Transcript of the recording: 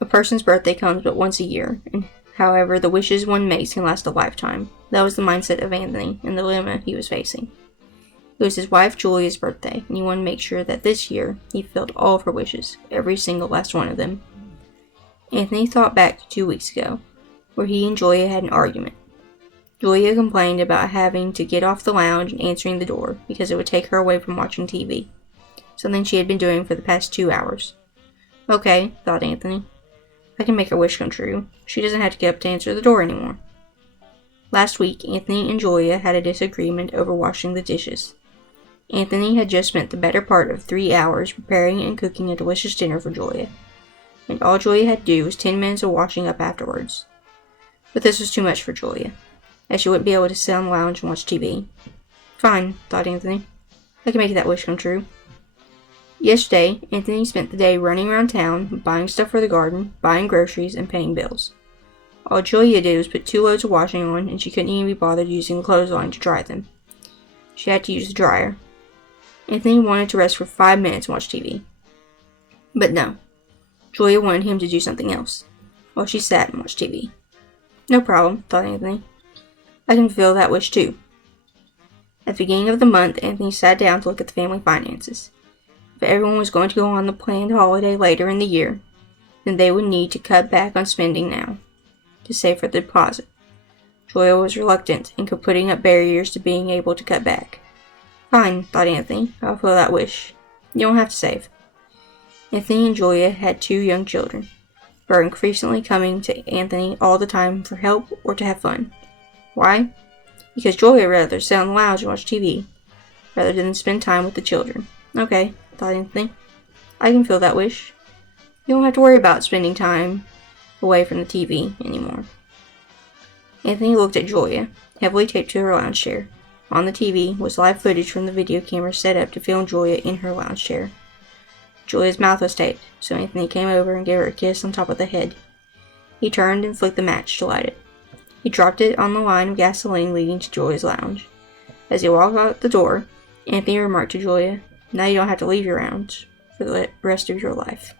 A person's birthday comes but once a year, and however, the wishes one makes can last a lifetime. That was the mindset of Anthony and the dilemma he was facing. It was his wife Julia's birthday, and he wanted to make sure that this year he fulfilled all of her wishes, every single last one of them. Anthony thought back to 2 weeks ago, where he and Julia had an argument. Julia complained about having to get off the lounge and answering the door because it would take her away from watching TV, something she had been doing for the past 2 hours. Okay, thought Anthony. I can make her wish come true. She doesn't have to get up to answer the door anymore. Last week, Anthony and Julia had a disagreement over washing the dishes. Anthony had just spent the better part of 3 hours preparing and cooking a delicious dinner for Julia, and all Julia had to do was 10 minutes of washing up afterwards. But this was too much for Julia, as she wouldn't be able to sit on the lounge and watch TV. Fine, thought Anthony. I can make that wish come true. Yesterday, Anthony spent the day running around town, buying stuff for the garden, buying groceries, and paying bills. All Julia did was put 2 loads of washing on, and she couldn't even be bothered using the clothesline to dry them. She had to use the dryer. Anthony wanted to rest for 5 minutes and watch TV. But no. Julia wanted him to do something else, while she sat and watched TV. No problem, thought Anthony. I can fulfill that wish too. At the beginning of the month, Anthony sat down to look at the family finances. If everyone was going to go on the planned holiday later in the year, then they would need to cut back on spending now, to save for the deposit. Julia was reluctant and kept putting up barriers to being able to cut back. Fine, thought Anthony. I'll fulfill that wish. You don't have to save. Anthony and Julia had 2 young children, who are increasingly coming to Anthony all the time for help or to have fun. Why? Because Julia would rather sit on the lounge and watch TV, rather than spend time with the children. Okay, thought Anthony. I can fulfill that wish. You don't have to worry about spending time away from the TV anymore. Anthony looked at Julia, heavily taped to her lounge chair. On the TV was live footage from the video camera set up to film Julia in her lounge chair. Julia's mouth was taped, so Anthony came over and gave her a kiss on top of the head. He turned and flicked the match to light it. He dropped it on the line of gasoline leading to Julia's lounge. As he walked out the door, Anthony remarked to Julia, "Now you don't have to leave your lounge for the rest of your life."